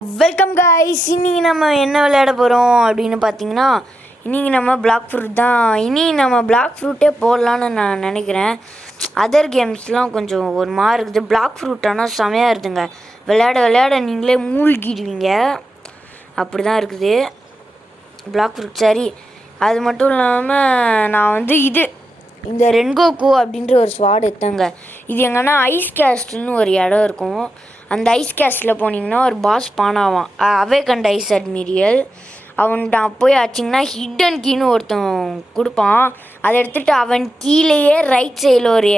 Welcome guys. இன்றைக்கி நம்ம என்ன விளையாட போகிறோம் அப்படின்னு பார்த்தீங்கன்னா, இன்றைக்கி நம்ம பிளாக் ஃப்ரூட் தான். நம்ம பிளாக் ஃப்ரூட்டே போடலான்னு நான் நினைக்கிறேன். அதர் கேம்ஸ்லாம் கொஞ்சம் ஒரு மாதிரி இருக்குது. பிளாக் ஃப்ரூட் ஆனால் செமையாக இருக்குதுங்க. விளையாட விளையாட நீங்களே மூழ்கிடுவீங்க. அப்படி தான் இருக்குது பிளாக் ஃப்ரூட். சரி, அது மட்டும் இல்லாமல் நான் இந்த ரென்கோக்கு அப்படின்ற ஒரு ஸ்வாட் எடுத்தேங்க. இது எங்கன்னா ஐஸ் கேஸ்ட்னு ஒரு இடம் இருக்கும். அந்த ஐஸ் கேஸ்டில் போனீங்கன்னா ஒரு பாஸ் பானாவான், அவே கண்ட ஐஸ் அட்மிரியல். அவன்கிட்ட போய் ஆச்சிங்கன்னா ஹிட்டன் கீன்னு ஒருத்தன் கொடுப்பான். அதை எடுத்துகிட்டு அவன் கீழேயே ரைட் சைடில் ஒரு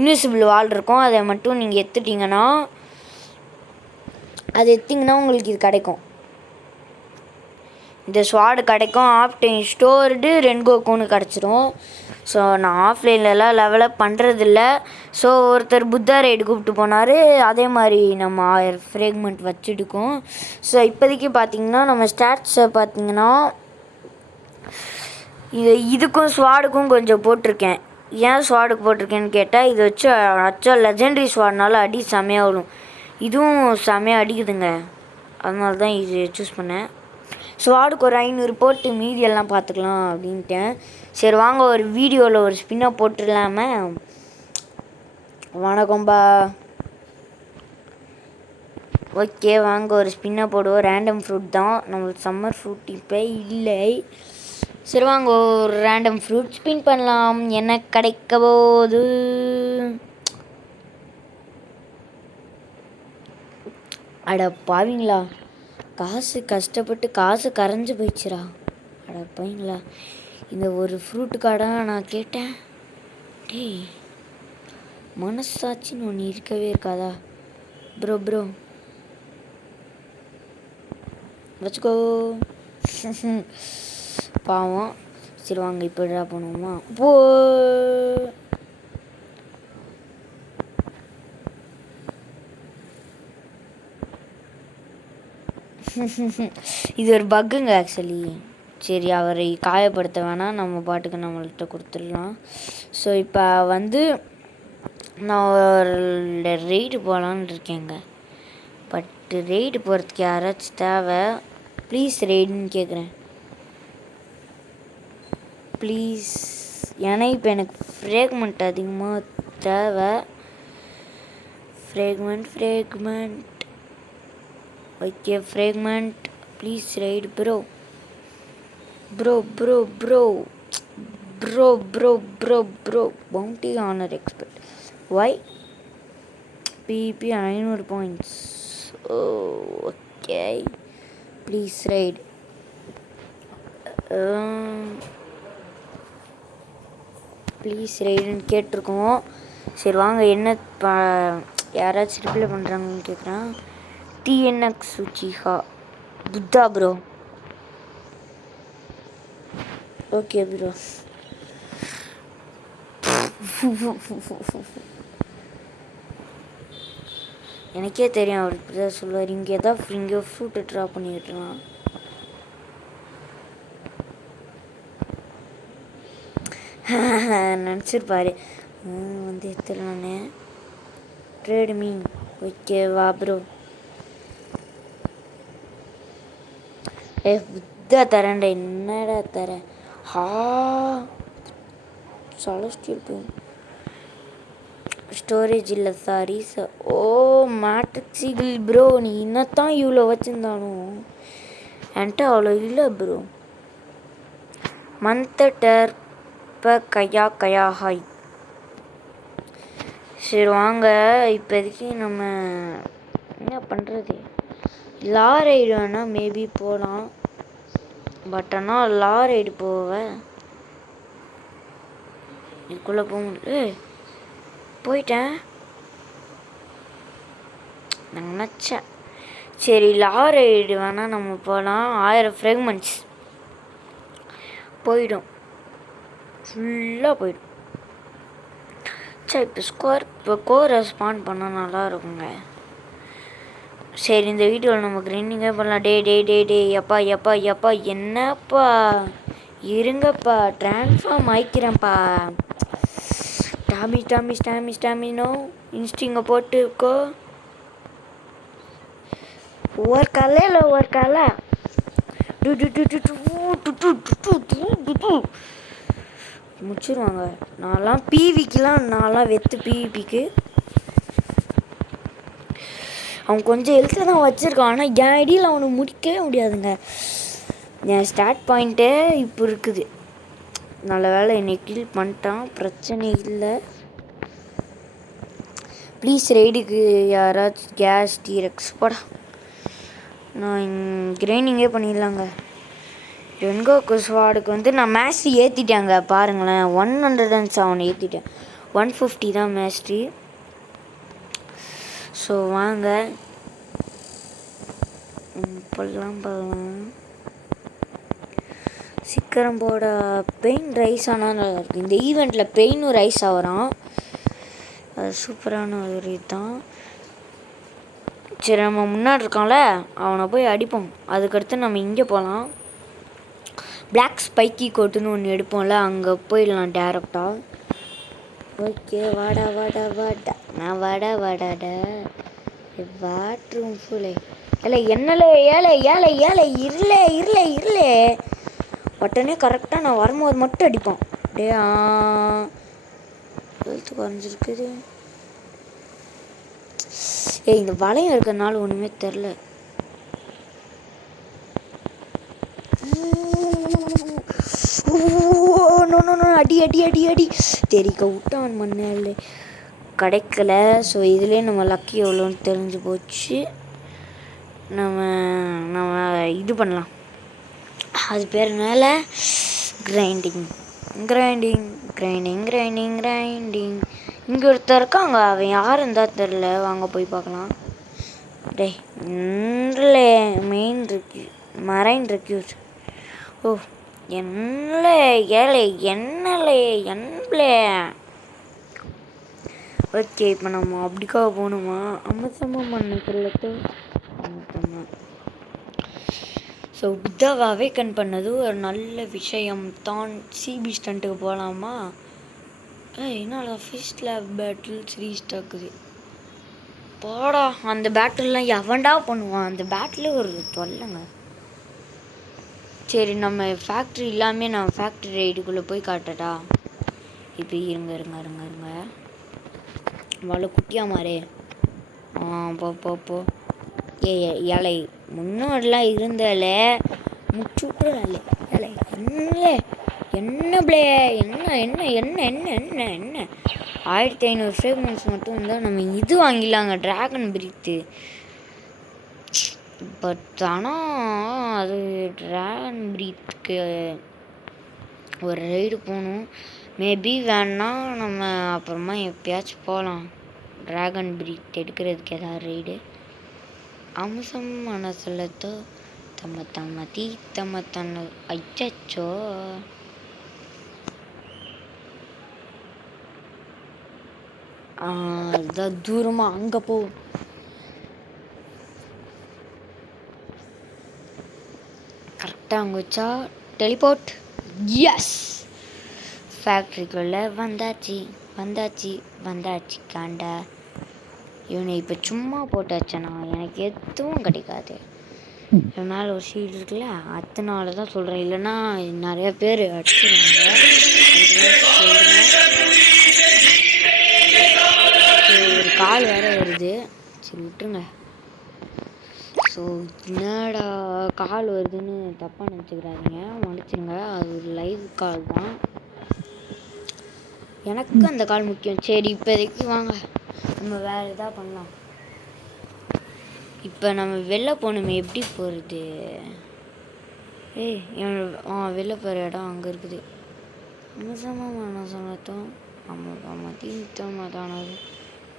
இன்விசிபிள் வால் இருக்கும். அதை மட்டும் நீங்கள் எடுத்துட்டிங்கன்னா உங்களுக்கு இது கிடைக்கும். இந்த ஸ்வாடு கிடைக்கும். ஆஃப்டைன் ஸ்டோர்டு ரென்கோக்குன்னு கிடச்சிரும். ஸோ நான் ஆஃப்லைன்லலாம் லெவலப் பண்ணுறதில்ல. ஸோ ஒருத்தர் புத்தா ரைடு கூப்பிட்டு போனார். அதே மாதிரி நம்ம 1000 ஃப்ரேக்மெண்ட் வச்சுருக்கோம். ஸோ இப்போதைக்கு பார்த்திங்கன்னா நம்ம ஸ்டாட்ஸை பார்த்திங்கன்னா இதுக்கும் ஸ்வாடுக்கும் கொஞ்சம் போட்டிருக்கேன். ஏன் ஸ்வாடுக்கு போட்டிருக்கேன்னு கேட்டால், இது வச்சு அச்சா லெஜெண்டரி ஸ்வாட்னால அடி செமையாக வரும். இதுவும் செமையாக அடிக்குதுங்க. அதனால தான் இது சூஸ் பண்ணேன். ஸ்வாடுக்கு ஒரு 500 போட்டு மீதியெல்லாம் பார்த்துக்கலாம் அப்படின்ட்டேன். சரி வாங்க ஒரு வீடியோவில் ஒரு ஸ்பின்னை போட்டுடலாம. வணக்கம்பா. ஓகே வாங்க ஒரு ஸ்பின்னை போடுவோம். ரேண்டம் ஃப்ரூட் தான், நம்மளுக்கு சம்மர் ஃப்ரூட் இப்போ இல்லை. சரி வாங்க ஒரு ரேண்டம் ஃப்ரூட் ஸ்பின் பண்ணலாம். என்ன கிடைக்க போகுது? அட பாவீங்களா, காசு கஷ்டப்பட்டு காசு கரைஞ்சி போயிடுச்சுரா. அட பாவீங்களா, இந்த ஒரு ஃப்ரூட்டுக்காடாக நான் கேட்டேன். டேய், மனசாட்சின்னு ஒன்று இருக்கவே இருக்காதா? ப்ரோ வச்சுக்கோ. பாவம். சரி வாங்க இப்போ ட்ரா பண்ணுவோமா? போ. இது ஒரு பக்குங்க ஆக்சுவலி. சரி, அவரை காயப்படுத்த வேணாம், நம்ம பாட்டுக்கு நம்மள்கிட்ட கொடுத்துடலாம். ஸோ இப்போ நான் ஒரு ரெய்டு போகலான்னு இருக்கேங்க. பட் ரெய்டு போகிறதுக்கு யாராச்சும் தேவை. ப்ளீஸ் ரெய்டுன்னு கேட்குறேன், ப்ளீஸ். ஏன்னா இப்போ எனக்கு ஃப்ரேக்மெண்ட் அதிகமாக தேவை. Fragment okay, fragment please raid bro. Bounty honour expect. Why BP 500 points. Okay please right. Please ரைடுன்னு கேட்டிருக்கோம். சரி வாங்க என்ன யாராச்சும் ரிப்ளை பண்ணுறாங்கன்னு கேட்குறேன். டிஎன்எக்ஸ் சுச்சிஹா புத்தா ப்ரோ. Okay bro. எனக்கே தெரியும் அவர் இப்படி தான் சொல்லுவார். இங்கே ஃப்ரூட்டை ட்ரா பண்ணிக்கிட்டுருவான். நினச்சிருப்பாரு எடுத்துடலான்னு. Trade mean. ஓகே வா ப்ரோ. புத்தா தரேன்டா. என்னடா தர? செலஸ்டியல் பெயின் ஸ்டோரேஜ் இல்லை sorry. Oh matrix eagle bro, நீ இன்னத்தான் இவ்வளோ வச்சுருந்தாலும் என்கிட்ட அவ்வளோ இல்லை ப்ரோ. மந்தட்டர் கயா ஹாய். சரி வாங்க இப்போதைக்கு நம்ம என்ன பண்ணுறது, லா ரைடு வேணால் மேபி போகலாம். பட் ஆனால் லா ரைடு போவேன் இதுக்குள்ளே போக முடியல. போயிட்டேன் நான் நினச்சேன். சரி லா ரைடு வேணால் நம்ம போகலாம். 1000 ஃப்ரேக்மெண்ட்ஸ் போயிடும், ஃபுல்லாக போயிடும். சரி இப்போ கோரை ஸ்பான் பண்ணால் நல்லா இருக்குங்க. சரி இந்த வீடியோவில் நமக்கு ரெண்டிங்கே பண்ணலாம். டே எப்பா என்னப்பா இருங்கப்பா, ட்ரான்ஸ்ஃபார்ம் ஆயிக்கிறேன்ப்பா. ஸ்டாமினோ இன்ஸ்டிங்கை போட்டுக்கோ. ஒரு கால இல்லை ஒரு கால முடிச்சிருவாங்க. நான்லாம் நான்லாம் வெத்து பிவிபிக்கு அவன் கொஞ்சம் எழுத்து தான் வச்சுருக்கான். ஆனால் என் ஐடியில் அவனுக்கு முடிக்கவே முடியாதுங்க. என் ஸ்டார்ட் பாயிண்ட்டே இப்போ இருக்குது. நல்ல வேலை என்னை கில் பண்ணிட்டான், பிரச்சனை இல்லை. ப்ளீஸ் ரைடுக்கு யாராச்சும் கேஸ் டீரெக்ஸ் போடா. நான் கிரைண்டிங்கே பண்ணிடலாங்க. ரென்கோக்கு ஸ்வாடுக்கு வந்து நான் மேஸ்ட்ரி ஏற்றிட்டேங்க. பாருங்களேன், 107 ஏற்றிட்டேன். 150 தான் மேஸ்ட்ரி. ஸோ வாங்க போடலாம். சீக்கிரம் போட. பெயின் ரைஸ் ஆனால் நல்லா இருக்குது. இந்த ஈவெண்ட்டில் பெயினும் ரைஸ் ஆகிறான். அது சூப்பரான ஒரு இதுதான். சரி, நம்ம முன்னாடி இருக்கான்ல அவனை போய் அடிப்போம். அதுக்கடுத்து நம்ம இங்கே போகலாம். பிளாக் ஸ்பைக்கி கோட்டுன்னு ஒன்று எடுப்போம்ல, அங்கே போயிடலாம் டேரக்டாக. ஓகே, வாடா நான் வாடாடா வாட்ரூம் ஃபுல்லே. என்னலே ஏழை இருளே உடனே கரெக்டாக நான் வரும்போது மட்டும் அடிப்பான். அப்படியே ஹெல்த்து குறைஞ்சிருக்குது. இந்த வளையம் இருக்கிறதுனால ஒன்றுமே தெரில. அடி தெரிக்க விட்டான் மண்ணே கிடைக்கல. ஸோ இதுலேயே நம்ம லக்கி எவ்வளோன்னு தெரிஞ்சு போச்சு. நம்ம இது பண்ணலாம். அது பேர் மேல கிரைண்டிங். இங்கே ஒருத்தர் இருக்காங்க, அவன் யார் இருந்தால் தெரில. வாங்க போய் பார்க்கலாம். மெயின் இருக்கு மரைன் ரெக்யூட். ஓ என்னலே. ஓகே, இப்போ நம்ம அப்படிக்காக போகணுமா? அமசமாக மண்ணுக்குள்ளத்தை ஸோ புத்தாவை அவேக்கன் பண்ணது ஒரு நல்ல விஷயம் தான். சிபி ஸ்டண்ட்டுக்கு போகலாமா? என்னால் ஃபர்ஸ்ட் லேப் பேட்டில்ஸ் ரீஸ்டாக்குது. போடா, அந்த பேட்டில்லாம் எவன்டா பண்ணுவான்? அந்த பேட்டில் ஒரு தொல்லைங்க. சரி, நம்ம ஃபேக்ட்ரி இல்லாமல் நம்ம ஃபேக்ட்ரி ரைடுக்குள்ளே போய் காட்டட்டா? இப்போ இருங்க அவ்வளோ குட்டியா மாறே. போ ஏழை முன்னாடிலாம் இருந்தாலே முச்சு விட்டுறாளே. என்ன பிளே என்ன 1500 ஃப்ரேக்மெண்ட்ஸ் மட்டும் இருந்தால் நம்ம இது வாங்கிடலாங்க, ட்ராகன் பிரீத்து. பட் ஆனால் அது ட்ராகன் பிரீத்துக்கு ஒரு ரைடு போகணும். மேபி வேணா நம்ம அப்புறமா எப்பயாச்சும் போகலாம். ட்ராகன் பிரீத் எடுக்கிறதுக்கு ஏதாவது ரைடு. அம்சம் மனசுலத்தோ தம்ம தன்ன அச்சோ. அதுதான் தூரமாக அங்கே போ. கரெக்டாக அங்கே வச்சா டெலிபோர்ட். எஸ், ஃபேக்ட்ரிக்குள்ளே வந்தாச்சு காண்டா. இவனை இப்போ சும்மா போட்டாச்சேண்ணா, எனக்கு எதுவும் கிடைக்காது. என் மேலே ஒரு ஷீல்டு இருக்குல்ல, அதனால தான் சொல்கிறேன். இல்லைன்னா நிறைய பேர் அடிச்சிருவாங்க. ஒரு கால் வேறு வருது. சரி விட்டுருங்க. ஸோ என்னடா கால் வருதுன்னு தப்பாக நினச்சிக்கிறாதீங்க, மன்னிச்சிருங்க. அது ஒரு லைவ் கால் தான், எனக்கு அந்த கால் முக்கியம். சரி, இப்போதைக்கு வாங்க நம்ம வேறு எதாவது பண்ணலாம். இப்போ நம்ம வெளில போகணுமே, எப்படி போகிறது? வெளில போகிற இடம் அங்கே இருக்குது. சொல்லத்தோம். ஆமாம் தீர்த்தமாதானது.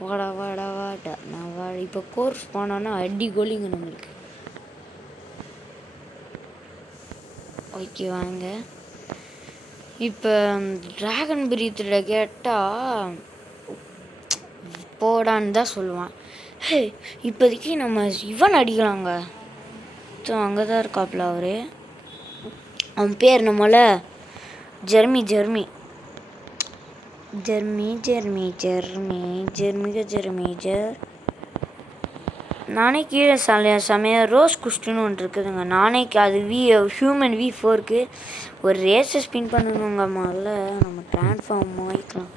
வாடா நான் இப்போ கோர்ஸ் போனோன்னா அடி கோலிங்க நம்மளுக்கு. ஓகே வாங்க. இப்போ ட்ராகன் பிரீத்தில் கேட்டால் போடான்னு தான் சொல்லுவான். இப்போதைக்கு நம்ம இவன் அடிக்கலாங்க. ஸோ அங்கே தான் இருக்காப்புல அவர். அவன் பேர் நம்மள ஜெர்மி. நானே கீழே செமையாக ரோஸ் குஸ்ட்டுன்னு ஒன்று இருக்குதுங்க. நானே அது ஹியூமன் V4க்கு ஒரு ரேஸை ஸ்பின் பண்ணணுங்க. முதல்ல நம்ம ட்ரான்ஸ்ஃபார்ம் ஆகிக்கலாம்.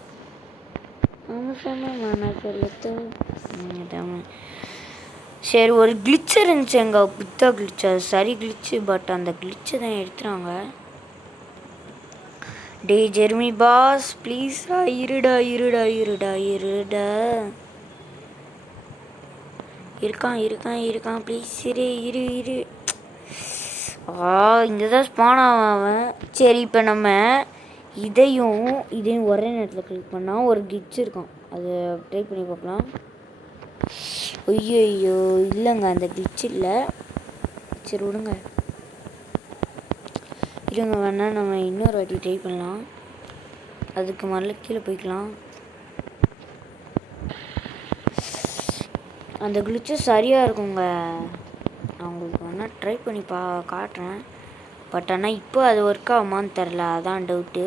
சரி, ஒரு கிளிச்சு இருந்துச்சு எங்கள் புத்தா கிளிச்சு. அது சரி கிளிச்சு, பட் அந்த கிளிச்சை தான் எடுத்துறாங்க. டே ஜெர்மி பாஸ் ப்ளீஸ் இருடா இருடா இருடா இருடா. இருக்கான் ப்ளீஸ் இரு இரு இரு. இங்கே தான் ஸ்பான் அவன். சரி, இப்போ நம்ம இதையும் ஒரே நேரத்தில் கிளிக் பண்ணால் ஒரு கிட்ச் இருக்கும். அதை ட்ரை பண்ணி பார்க்கலாம். ஐயோ இல்லைங்க, அந்த கிட்ச் இல்லை. சரி விடுங்க, இருங்க வேணா நம்ம இன்னொரு வாட்டி ட்ரை பண்ணலாம். அதுக்கு முதல்ல கீழே போய்க்கலாம். அந்த கிளிச்சு சரியாக இருக்குங்க. நான் உங்களுக்கு வேணால் ட்ரை பண்ணி காட்டுறேன். பட் ஆனால் இப்போ அது ஒர்க் ஆகுமான்னு தெரில, அதான் டவுட்டு.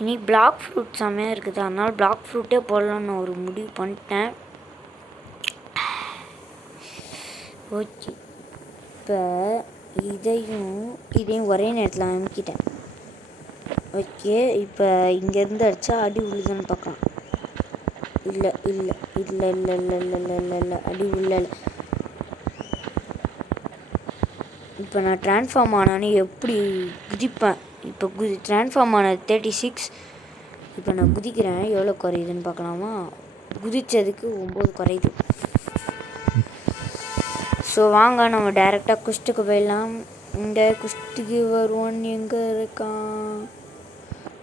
இனி பிளாக் ஃப்ரூட் செம்மையாக இருக்குது, அதனால் பிளாக் ஃப்ரூட்டே போடலான்னு ஒரு முடிவு பண்ணிட்டேன். ஓகே, இப்போ இதையும் ஒரே நேரத்தில் அமுக்கிட்டேன். ஓகே, இப்போ இங்கேருந்து அடித்தா அடி விழுதுன்னு பார்க்கலாம். இல்லை இல்லை இல்லை இல்லை இல்லை இல்லை இல்லை இல்லை இல்லை அடி இல்லை. இப்போ நான் ட்ரான்ஸ்ஃபார்ம் ஆனானே எப்படி குதிப்பேன். இப்போ ட்ரான்ஸ்ஃபார்ம் ஆனது 36. இப்போ நான் குதிக்கிறேன், எவ்வளோ குறையுதுன்னு பார்க்கலாமா? குதித்ததுக்கு 9 குறையுது. ஸோ வாங்க நம்ம டைரெக்டாக குஸ்ட்டுக்கு போயிடலாம். இந்த குஸ்ட்டுக்கு வருவான் எங்கே இருக்கான்?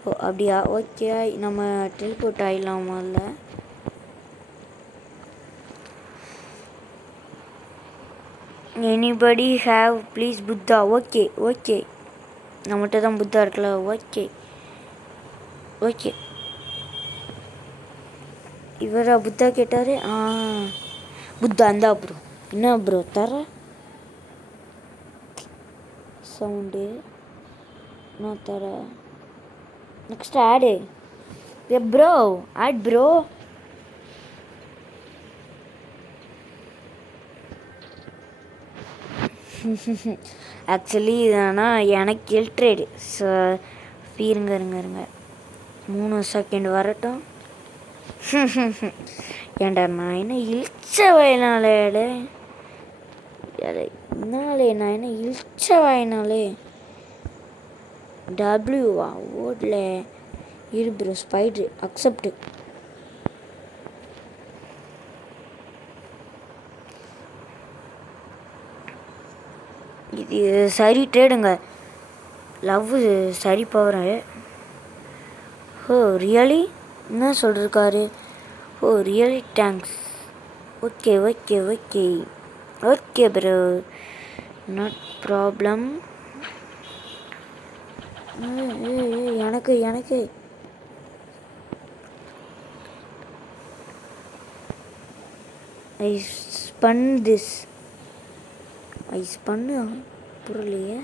ஓ அப்படியா, ஓகே. நம்ம டெலிபோர்ட் ஆகிடலாம் முதல்ல. Anybody have please Buddha? Okay நம்மகிட்ட தான் புத்தா இருக்குல்ல. ஓகே இவரா புத்தா கேட்டார்? புத்தா இருந்தா ப்ரோ. என்ன ப்ரோ தர சவுண்டு நான் தர. நெக்ஸ்ட் ஆடு ப்ரோ, ஆட் ப்ரோ. ஆக்சுவலி ஆனால் எனக்கு எல்ட்ரேடு. ஸோ இருங்க 3 செகண்ட் வரட்டும். ஏண்டா நான் என்ன இழிச்ச வயனாலே நான் என்ன இழிச்ச வயனாலே டபிள்யூவா ஓடல இரு ப்ரோ. ஸ்பைட்ரு அக்செப்டு. இது சரி ட்ரேடுங்க. லவ் சரி பவரு. ஓ ரியலி என்ன சொல்லிருக்காரு? Oh really thanks. Okay bro, not problem. எனக்கு ஐ ஸ்பன் திஸ். பண்ணு புரியலையே.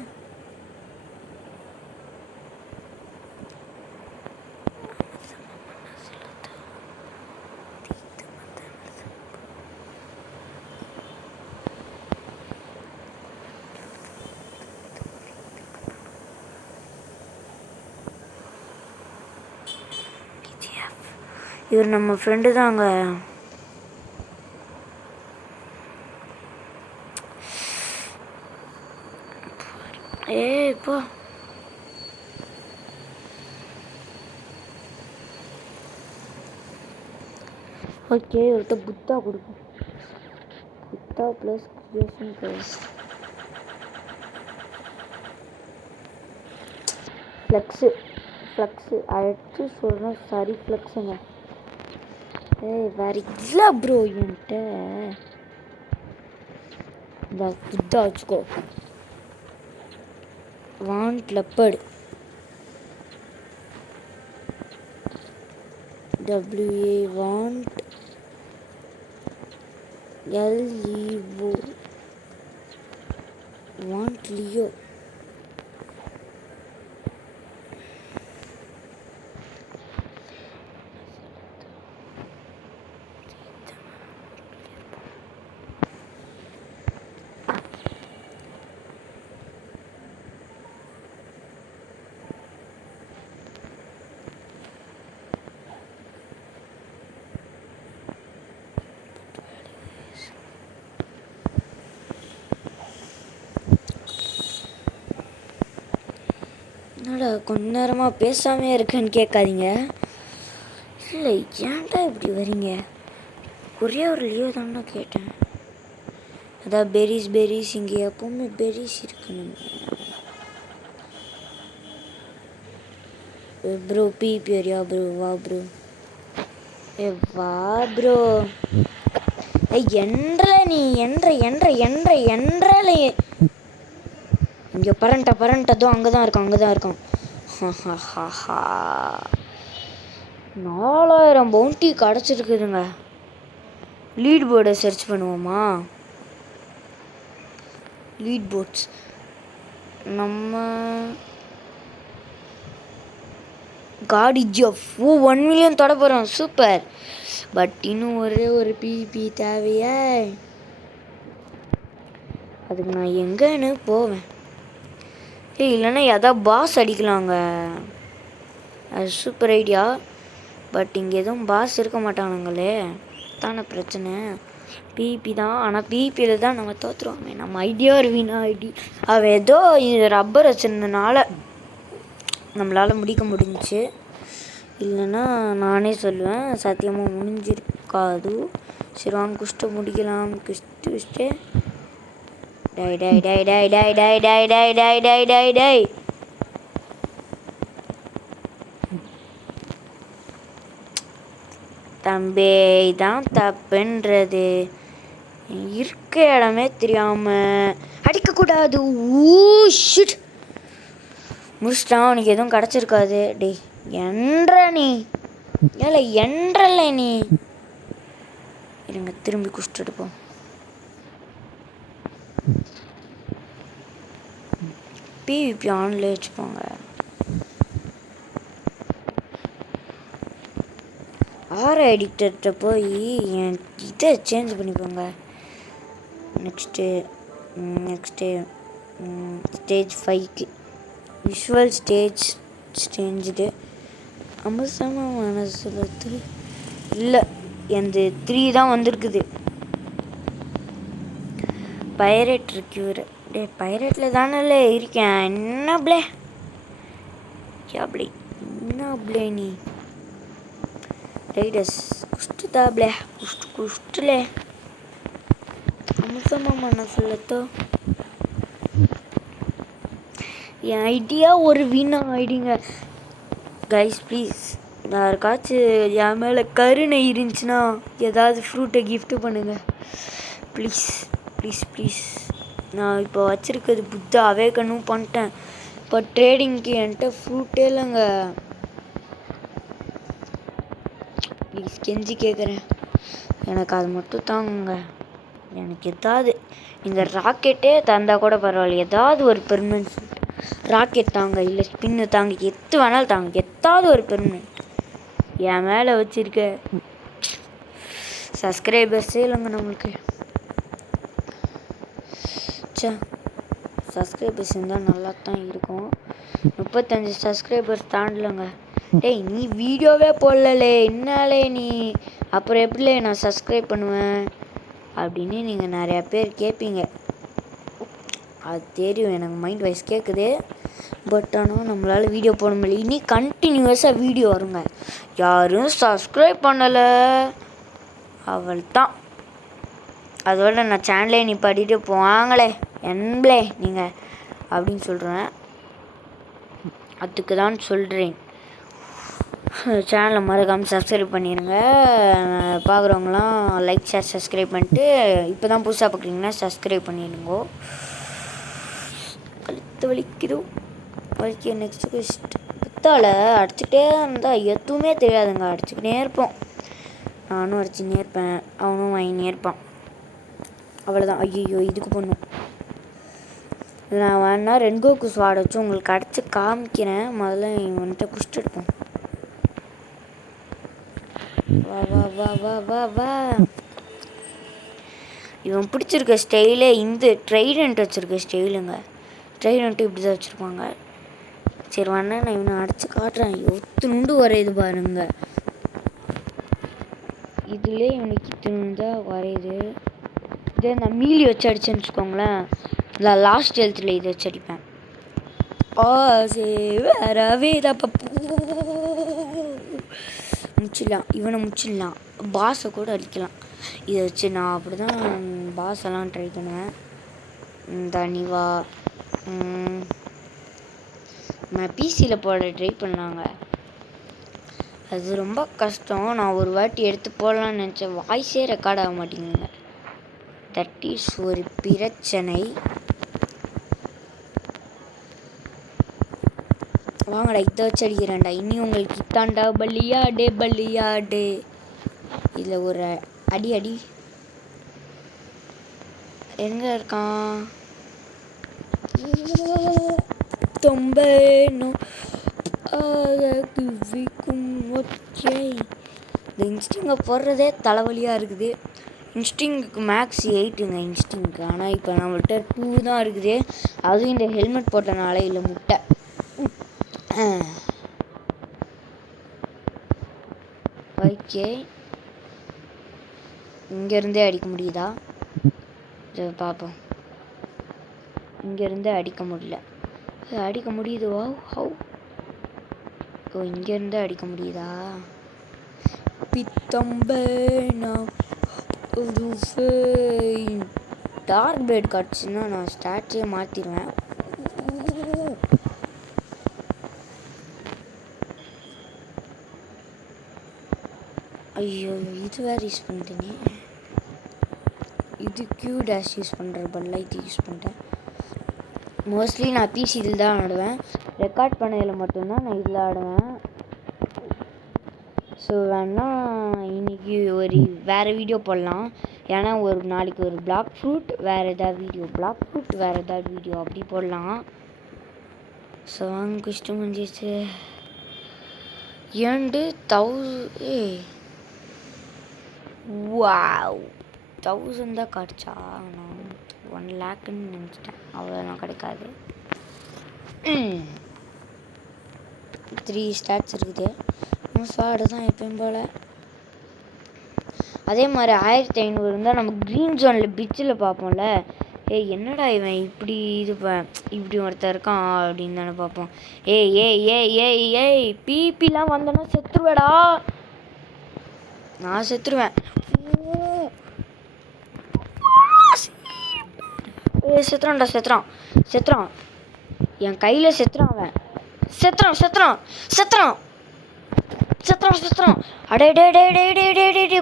இவர் நம்ம ஃப்ரெண்டு தாங்க. இப்போ ஓகே, ஒருத்த புத்தா கொடுக்கும். Buddha plus creation plus flux அழைச்சி சொல்கிறேன். சரி ஃப்ளக்ஸுங்க. வேறு இல்லை ப்ரோ என்கிட்ட. இந்த புத்தா வச்சுக்கோ. Want leopard WA want LEO want Leo. என்னடா கொஞ்ச நேரமாக பேசாமே இருக்கேன்னு கேட்காதீங்க. இல்லை ஏன்டா இப்படி வரீங்க? ஒரே ஒரு லீவ் தான்டா கேட்டேன். அதான் பெரிஸ் இங்கே எப்பவுமே பெரிஸ் இருக்கணும். ப்ரோ பிபி வரியா ப்ரோ? வா ப்ரோ, வா ப்ரோ. என்றல நீ என்றல இங்கே பரண்டதும் அங்கே தான் இருக்கான். 4000 பவுண்டி கிடச்சிருக்குதுங்க. லீட் போர்டை சர்ச் பண்ணுவோமா? லீட் போர்ட்ஸ் நம்ம காடிஜ் ஆஃப் 1 மில்லியன் தொட போகிறோம். சூப்பர். பட் இன்னும் ஒரு பிபி தேவையா? அதுக்கு நான் எங்கன்னு போவேன். இல்லைன்னா எதாவது பாஸ் அடிக்கலாங்க. அது சூப்பர் ஐடியா. பட் இங்கே எதுவும் பாஸ் இருக்க மாட்டானுங்களே, தானே பிரச்சனை. பிபி தான். ஆனால் பிபியில் தான் நம்ம தோற்றுருவோமே. நம்ம ஐடியா வீணா அவன் ஏதோ ரப்பர் வச்சுருந்தனால நம்மளால் முடிஞ்சிச்சு. இல்லைன்னா நானே சொல்லுவேன் சத்தியமாக முடிஞ்சிருக்காது. சரி வாங்க குஷ்ட முடிக்கலாம். குஷ்டு டை தம்பி தான் தப்புன்றது. இருக்க இடமே தெரியாம அடிக்கக்கூடாது. ஷிட் முடிச்சிட்டான். அவனுக்கு எதுவும் கிடச்சிருக்காது. டே என்ற நீ இல்லை என்றல நீ. இருங்க திரும்பி குஷ்டு எடுப்போம். பிவிபி ஆன்ல வச்சுப்போங்க. ஆர் எடிட்டர்கிட்ட போய் என் இதை சேஞ்ச் பண்ணிப்போங்க. நெக்ஸ்ட்டு ஸ்டேஜ் 5க்கு விஷுவல் ஸ்டேஞ்சு அமசமாக மனசில் இல்லை எந்த 3 தான் வந்திருக்குது. Pirate require. டே பைரேட்டில் தானே இருக்கேன். என்ன ப்ளே நீ ரைடர்ஸ் குஷ்டுதா ப்ளே குஷ்டுலே அம்சமாக மனசுலத்தோ. என் ஐடியா ஒரு வீணா ஐடிங்க கைஸ். ப்ளீஸ் யாருக்காச்சும் என் மேலே கருணை இருந்துச்சுன்னா ஏதாவது ஃப்ரூட்டை கிஃப்ட் பண்ணுங்கள் ப்ளீஸ். நான் இப்போ வச்சுருக்கிறது புத்தா அவேக்கனும் பண்ணிட்டேன். இப்போ ட்ரேடிங்க்கு என்கிட்ட ஃப்ரூட்டே இல்லைங்க. ப்ளீஸ் கெஞ்சி கேட்குறேன், எனக்கு அது மட்டும் தாங்க. எனக்கு எதாவது நீங்கள் ராக்கெட்டே தந்தால் கூட பரவாயில்ல. ஏதாவது ஒரு பெர்மனன்ட் ராக்கெட் தாங்க, இல்லை ஸ்பின்னு தாங்க, எத்து வேணாலும் தாங்க. எதாவது ஒரு பெர்மனன்ட். என் மேலே வச்சுருக்க சப்ஸ்கிரைபர்ஸே இல்லைங்க நம்மளுக்கு. சப்ஸ்கிரைபர்ஸ் இருந்தால் நல்லா தான் இருக்கும். 35 சப்ஸ்கிரைபர்ஸ் தாண்டலைங்க. டேய் நீ வீடியோவே போடலே என்னாலே நீ அப்புறம் எப்படிலே நான் சப்ஸ்கிரைப் பண்ணுவேன் அப்படின்னு நீங்கள் நிறையா பேர் கேட்பீங்க. அது தெரியும், எனக்கு மைண்ட் வாய்ஸ் கேட்குது. பட் ஆனால் நம்மளால் வீடியோ போட முடியல. இனி கண்டினியூஸாக வீடியோ வருங்க. யாரும் சப்ஸ்கிரைப் பண்ணலை அவள் தான். அதோட நான் சேனலே நீ படிட்டு போவாங்களே என்பளே நீங்கள் அப்படின்னு சொல்கிறேன். அதுக்கு தான் சொல்கிறேன். சேனலை மறக்காமல் சப்ஸ்கிரைப் பண்ணிடுங்க. பார்க்குறவங்களாம் லைக் ஷேர் சப்ஸ்கிரைப் பண்ணிட்டு இப்போ தான் புதுசாக பார்க்குறீங்கன்னா சப்ஸ்கிரைப் பண்ணிடுங்கோ. கழுத்து வலிக்குதோ வலிக்க. நெக்ஸ்ட் கொஸ்ட் புத்தால அடிச்சுக்கிட்டே இருந்தால் எதுவுமே தெரியாதுங்க. அடிச்சுக்கிட்டே இருப்போம். நானும் அடிச்சுக்கிட்டே இருப்பேன், அவனும் வாங்கினே இருப்பான். அவ்வளோதான். ஐயோ இதுக்கு பண்ணும். நான் வேணா ரென்கோக்கு ஸ்வாட் வச்சு உங்களுக்கு அடித்து காமிக்கிறேன். முதல்ல வந்துட்டு குஷ்டு எடுப்போம். வா வா வா வா வா வா. இவன் பிடிச்சிருக்க ஸ்டைலே இந்த ட்ரைடன்ட் வச்சுருக்க ஸ்டைலுங்க. ட்ரைடன்ட்டு இப்படி தான் வச்சுருப்பாங்க. சரி வேணா நான் இவனை அடித்து காட்டுறேன். ஒத்துண்டு வரையுது பாருங்க. இதுலேயே இவனுக்கு இத்தினு தான் வரையுது. இதே நான் மீலி வச்சு அடிச்சேன்னு வச்சுக்கோங்களேன். இல்லை லாஸ்ட் ஹெல்த்தில் இதை வச்சு அடிப்பேன். ஆசை வரவே முடிச்சிடலாம், இவனை முடிச்சிடலாம், பாஸை கூட அடிக்கலாம். இதை வச்சு நான் அப்படி தான் பாஸெல்லாம் ட்ரை பண்ணுவேன். தனிவா நான் பிசியில் போட ட்ரை பண்ணாங்க, அது ரொம்ப கஷ்டம். நான் ஒரு வாட்டி எடுத்து போடலான்னு நினச்சேன், வாய்ஸே ரெக்கார்ட் ஆக மாட்டேங்குங்க. தட் இஸ் ஒரு பிரச்சனை. வாங்கடா இதை வச்சு அடிக்கிறேன்டா. இனி உங்களுக்கு இத்தாண்டா பல்லியாடே. இதில் ஒரு அடி எங்கே இருக்கான்? தொம்பேனோ குவிக்கும் ஒற்றை. இந்த இன்ஸ்டிங்கை போடுறதே தலைவலியாக இருக்குது. இன்ஸ்டிங்க்கு மேக்ஸ் 8ங்க இன்ஸ்டிங்க்கு. ஆனால் இப்போ நம்மள்கிட்ட 2 தான் இருக்குது. அதுவும் இந்த ஹெல்மெட் போட்டனால இல்லை முட்டை. ஓகே, இங்கேருந்தே அடிக்க முடியுதா? பார்ப்போம். இங்கேருந்தே அடிக்க முடியல. அடிக்க முடியுது. ஹவு? ஓ, இங்கேருந்தே அடிக்க முடியுதா? பித்தம்பேனா டார்க் பேட் கிடச்சுன்னா நான் ஸ்டார்ட்டே மாற்றிடுவேன். ஐயோ, இது வேறு யூஸ் பண்ணிட்டேனே. இது கியூ டேஷ் யூஸ் பண்ணுற பதில் இது யூஸ் பண்ணிட்டேன். மோஸ்ட்லி நான் பிசி இதில் தான் ஆடுவேன். ரெக்கார்ட் பண்ணதில் மட்டும்தான் நான் இதில் ஆடுவேன். ஸோ வேணால் இன்றைக்கி ஒரு வேறு வீடியோ போடலாம். ஏன்னா ஒரு நாளைக்கு ஒரு பிளாக் ஃப்ரூட் வேறு ஏதாவது வீடியோ, பிளாக் ஃப்ரூட் வேறு ஏதாவது வீடியோ அப்படி போடலாம். ஸோ வாங்க, குஷ்டம் முடிஞ்சிச்சு. 1000 தான் கிடச்சா? நான் 1 லேக்குன்னு நினச்சிட்டேன். அவ்வளோலாம் கிடைக்காது. 3 ஸ்டாட்ஸ் இருக்குது. சாடு தான் எப்பயும் போல். அதே மாதிரி 1500 இருந்தால் நம்ம க்ரீன் ஜோனில் பிச்சில் பார்ப்போம்ல, என்னடா இவன் இப்படி இப்படி ஒருத்தர் இருக்கான் அப்படின்னு தானே பார்ப்போம். ஏய் பிபிலாம் வந்தோன்னா செத்துருவேடா. நான் செத்துருவேன். செத்துறான் என் கையில் செத்துறான் அவன். செத்துறான். அடே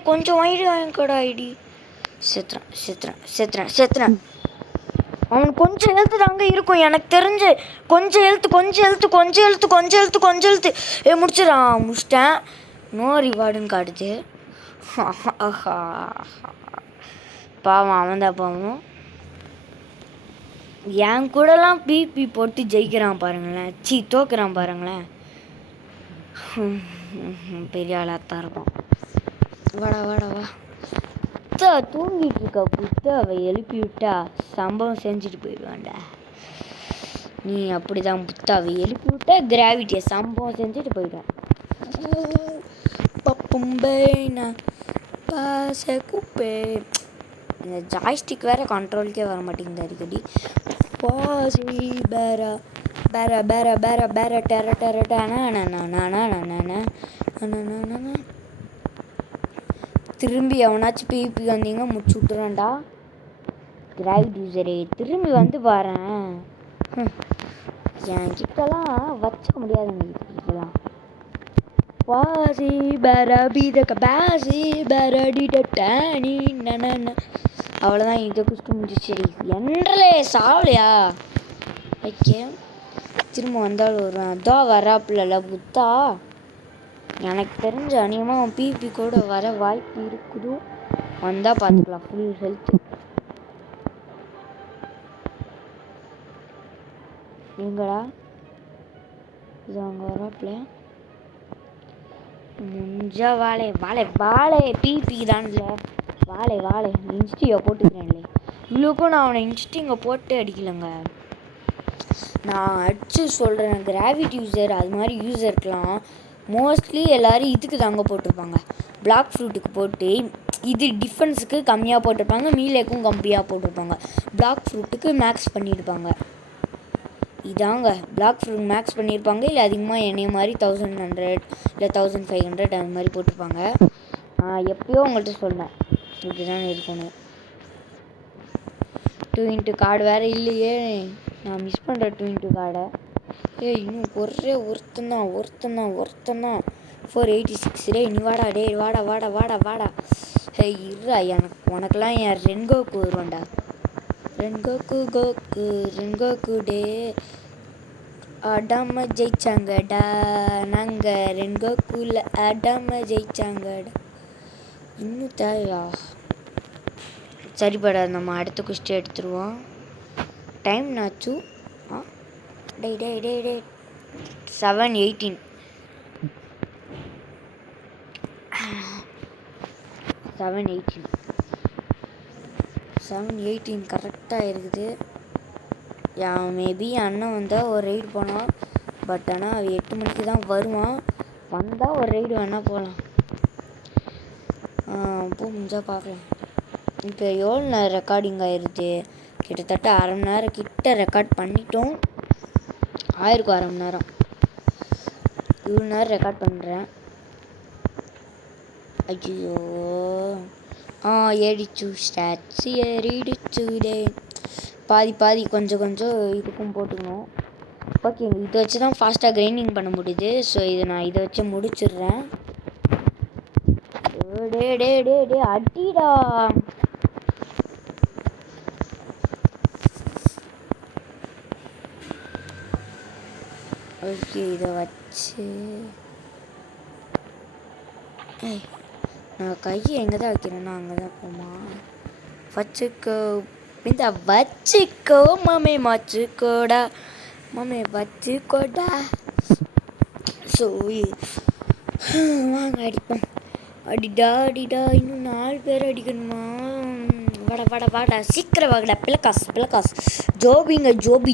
கொஞ்சம் ஐடி வாங்கிக்கோடா. ஐடி செத்துறான். அவன் கொஞ்சம் எழுத்து தாங்க இருக்கும் எனக்கு தெரிஞ்சு. கொஞ்சம் எழுத்து. முடிச்சிட்டேன். நோ ரிவார்டுன்னு காட்டுது. பாவம், அவன் தான் பாவம். என் கூடலாம் பிபி போட்டு ஜெயிக்கிறான் பாருங்களேன். தோக்குறான் பாருங்களேன். பெரிய ஆளாத்தான் இருப்பான். வாடா. தூங்கிட்டு இருக்க புத்தாவை எழுப்பி விட்டா சம்பவம் செஞ்சுட்டு போயிடுவான்டா. நீ அப்படிதான் புத்தாவை எழுப்பி விட்டா கிராவிட்டியை சம்பவம் செஞ்சுட்டு போயிடுவேன். இந்த ஜாய்ஸ்டிக் வேறு கண்ட்ரோலுக்கே வர மாட்டேங்குது அடிக்கடி. திரும்பி எவனாச்சும் பிபி வந்தீங்க முடிச்சு விட்டுறான்டா. கிராவிட் யூசரே திரும்பி வந்து பாறேன். என் கிட்டலாம் வச்சுக்க முடியாதுங்க. இதெல்லாம் அவ்வளோதான். இதை குடிச்சு முடிச்சு என்றலே சாவலையா? ஓகே, திரும்ப வந்தாலும் வருவேன். அதான் வராப்புல புத்தா. எனக்கு தெரிஞ்ச அநியமாக பிபி கூட வர வாய்ப்பு இருக்குது. வந்தால் பார்த்துக்கலாம். Full health. எங்கடா இது? அங்கே வராப்புல முடிஞ்சா வாழை பிபி தான்ல. வாழை இன்ஸ்டிங்கை போட்டுக்கிறேன்லே. இவ்வளோக்கும் நான் அவனை இன்ஸ்டிங்கை போட்டு அடிக்கலைங்க. நான் அடிச்சு சொல்கிறேன். கிராவிட் யூசர் அது மாதிரி யூசருக்கெலாம் மோஸ்ட்லி எல்லோரும் இதுக்கு தாங்க போட்டிருப்பாங்க. பிளாக் ஃப்ரூட்டுக்கு போட்டு இது டிஃபென்ஸுக்கு கம்மியாக போட்டிருப்பாங்க, மீலேக்கும் கம்மியாக போட்டிருப்பாங்க. பிளாக் ஃப்ரூட்டுக்கு மேக்ஸ் பண்ணியிருப்பாங்க. இதாங்க பிளாக் ஃப்ரூட் மேக்ஸ் பண்ணியிருப்பாங்க, இல்லை அதிகமாக என்னைய மாதிரி 1100 இல்லை 1500 அது மாதிரி போட்டிருப்பாங்க. எப்பயோ உங்கள்கிட்ட சொன்னேன் இப்படி தான் இருக்கணும். 2x கார்டு வேறு இல்லையே, நான் மிஸ் பண்ணுறேன் 2x கார்டை. இன்னும் ஒருத்தந்தான் 486. நீ வாடா, வாடா. இருடா, உனக்கெல்லாம் என் ரென்கோக்கு வருவான்டா. ரென்கோக்கு டே ஆடாம ஜெயிச்சாங்கடா, நாங்கள் ரென்கோக்குல ஆடாம ஜெயிச்சாங்கடா. இன்னும் தேவையா? சரிப்படாது, நம்ம அடுத்த குஸ்டி எடுத்துருவோம். Time notch. டே 7:18. 7:18 கரெக்டாக இருக்குது. மேபி அண்ணன் வந்தால் ஒரு ரைடு போனோம். பட் ஆனால் அவன் 8 மணிக்கு தான் வருவான். வந்தால் ஒரு ரைடு வேணால் போகலாம். முடிஞ்சா பார்க்கலாம். இப்போ எவ்வளோ நேரம் ரெக்கார்டிங் ஆயிடுது? கிட்டத்தட்ட அரை மணி நேரம் கிட்ட ரெக்கார்ட் பண்ணிட்டோம். ஆயிருக்கும் அரை மணி நேரம். இவ்வளோ நேரம் ரெக்கார்ட் பண்ணுறேன். ஐயோ ஏறிடுச்சு, ஸ்டாட்ஸ் ஏறிடுச்சுடே. பாதி கொஞ்சம் இதுக்கும் போட்டுக்கணும். ஓகே, இதை வச்சு தான் ஃபாஸ்ட்டாக கிரைண்டிங் பண்ண முடியுது. ஸோ நான் இதை வச்சு முடிச்சிடுறேன். டே அடிடா. ஓகே, இதை வச்சு நான் கையை எங்கே தான் வைக்கிறேன்னா அங்கே தான் போமா. வச்சுக்கோ மாமே, வச்சுக்கோடா. ஸோ வாங்க அடிப்போம். அடிடா. இன்னும் 4 பேர் அடிக்கணுமா? வாடா சீக்கிரம் வாங்கடா. பிளக்காஸ் ஜோபிங்க. ஜோபி.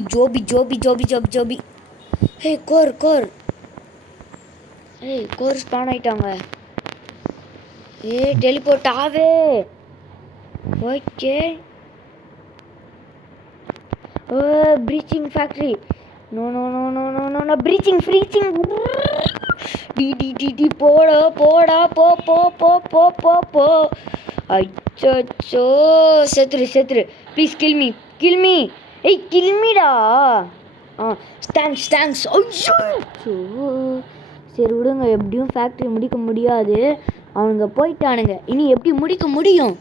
கோர் ஸ்பான் ஆயிட்டாங்க. டெலிபோர்ட் ஆவே. Okay, breaching factory. No breaching. டி போடா போ. அச்சோ, செத்துரு. Please kill me. கில்மிடா. தேங்க்ஸ். ஐயோ, சரி விடுங்க. எப்படியும் ஃபேக்ட்ரி முடிக்க முடியாது, அவனுங்க போயிட்டானுங்க. இனி எப்படி முடிக்க முடியும்?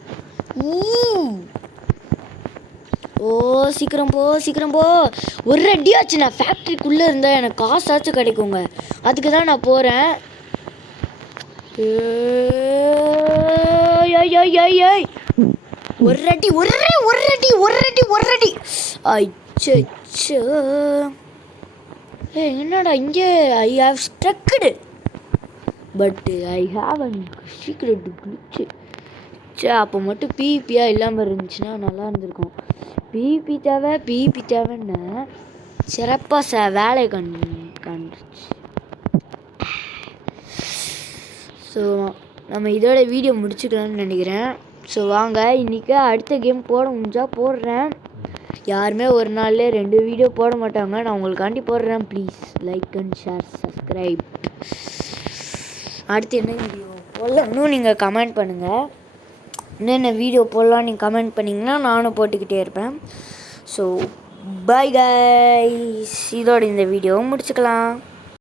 சீக்கிரம் போ. ஒரு அடியாச்சு. நான் ஃபேக்ட்ரிக்குள்ளே இருந்தால் எனக்கு காசாச்சும் கிடைக்குங்க. அதுக்கு தான் நான் போகிறேன். ஒரு அடி. அச்சோ, என்னடா இங்கே? I have struck but I have a secret glitch. அப்போ மட்டும் பிபியாக இல்லாமல் இருந்துச்சுன்னா நல்லா இருந்திருக்கும். பிபி தேவைன்னு சிறப்பாக வேலை கண்டுச்சு. ஸோ நம்ம இதோட வீடியோ முடிச்சுக்கலாம்னு நினைக்கிறேன். ஸோ வாங்க, இன்றைக்கி அடுத்த கேம் போட முடிஞ்சால் போடுறேன். யாருமே ஒரு நாள்லேயே 2 வீடியோ போட மாட்டாங்க. நான் உங்களுக்காண்டி போடுறேன். Please like and share, subscribe. அடுத்து என்ன வீடியோ போடலாம்னு நீங்கள் கமெண்ட் பண்ணுங்கள். என்னென்ன வீடியோ போடலாம் நீங்கள் கமெண்ட் பண்ணிங்கன்னா நானும் போட்டுக்கிட்டே இருப்பேன். ஸோ பை கைஸ், இதோட இந்த வீடியோவை முடிச்சுக்கலாம்.